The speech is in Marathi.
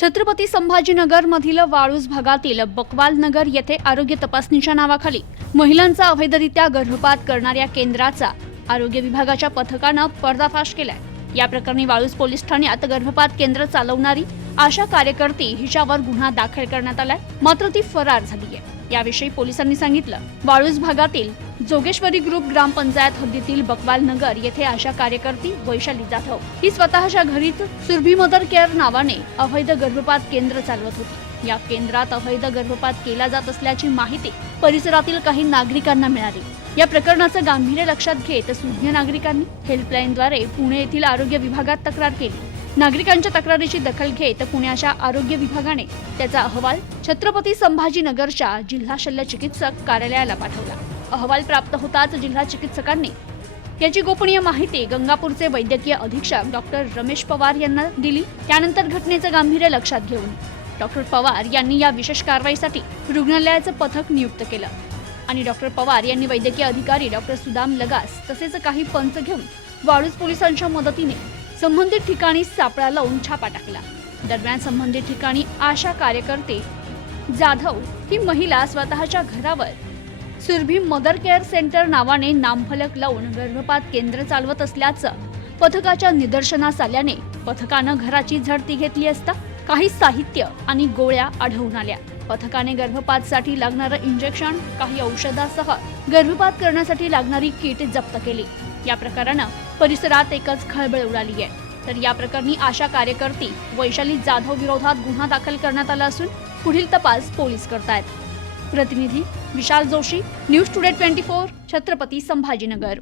छत्रपती संभाजीनगर मधील वाळूज भागातील बकवाल नगर येथे आरोग्य तपासणीच्या नावाखाली महिलांचा अवैधरित्या गर्भपात करणाऱ्या केंद्राचा आरोग्य विभागाच्या पथकानं पर्दाफाश केलाय. या प्रकरणी वाळूज पोलीस ठाण्यात गर्भपात केंद्र चालवणारी आशा कार्यकर्ती हिच्यावर गुन्हा दाखल करण्यात आलाय. मात्र ती फरार झाली आहे याविषयी पोलिसांनी सांगितलं. वाळूस भागातील जोगेश्वरी ग्रुप ग्रामपंचायत हद्दीतील बकवाल नगर येथे आशा कार्यकर्ती वैशाली जाधव ही स्वतःच्या घरीच सुरभी मदर केअर नावाने अवैध गर्भपात केंद्र चालवत होती. या केंद्रात अवैध गर्भपात केला जात असल्याची माहिती परिसरातील काही नागरिकांना मिळाली. या प्रकरणाचं गांभीर्य लक्षात घेत सुज्ञ नागरिकांनी हेल्पलाईनद्वारे पुणे येथील आरोग्य विभागात तक्रार केली. नागरिकांच्या तक्रारीची दखल घेत पुण्याच्या आरोग्य विभागाने त्याचा अहवाल छत्रपती संभाजीनगरच्या जिल्हा शल्य चिकित्सक कार्यालयाला पाठवला. अहवाल प्राप्त होताच जिल्हा चिकित्सकांनी याची गोपनीय माहिती गंगापूरचे वैद्यकीय अधीक्षक डॉक्टर रमेश पवार यांना दिली. त्यानंतर घटनेचं गांभीर्य लक्षात घेऊन डॉक्टर पवार यांनी या विशेष कारवाईसाठी रुग्णालयाचं पथक नियुक्त केलं आणि डॉक्टर पवार यांनी वैद्यकीय अधिकारी डॉक्टर सुदाम लगास तसेच काही पंच घेऊन वाळूज पोलिसांच्या मदतीने संबंधित ठिकाणी सापळा लावून छापा टाकला. दरम्यान संबंधित ठिकाणी आशा कार्यकर्ते जाधव ही महिला स्वतःच्या घरावर सुरभी मदर केअर सेंटर नावाने नामफलक लावून गर्भपात केंद्र चालवत असल्याचं पथकाच्या निदर्शनास आल्याने पथकानं घराची झडती घेतली असता काही साहित्य आणि गोळ्या आढळून आल्या. पथकाने गर्भपातसाठी लागणारं इंजेक्शन काही औषधासह गर्भपात करण्यासाठी लागणारी किट जप्त केली. या प्रकारानं परिसरात एकच खळबळ उडाली आहे. तर या प्रकरणी आशा कार्यकर्ती वैशाली जाधव विरोधात गुन्हा दाखल करण्यात आला असून पुढील तपास पोलीस करतायत. प्रतिनिधी Vishal Joshi news today twenty four Chhatrapati Sambhajinagar.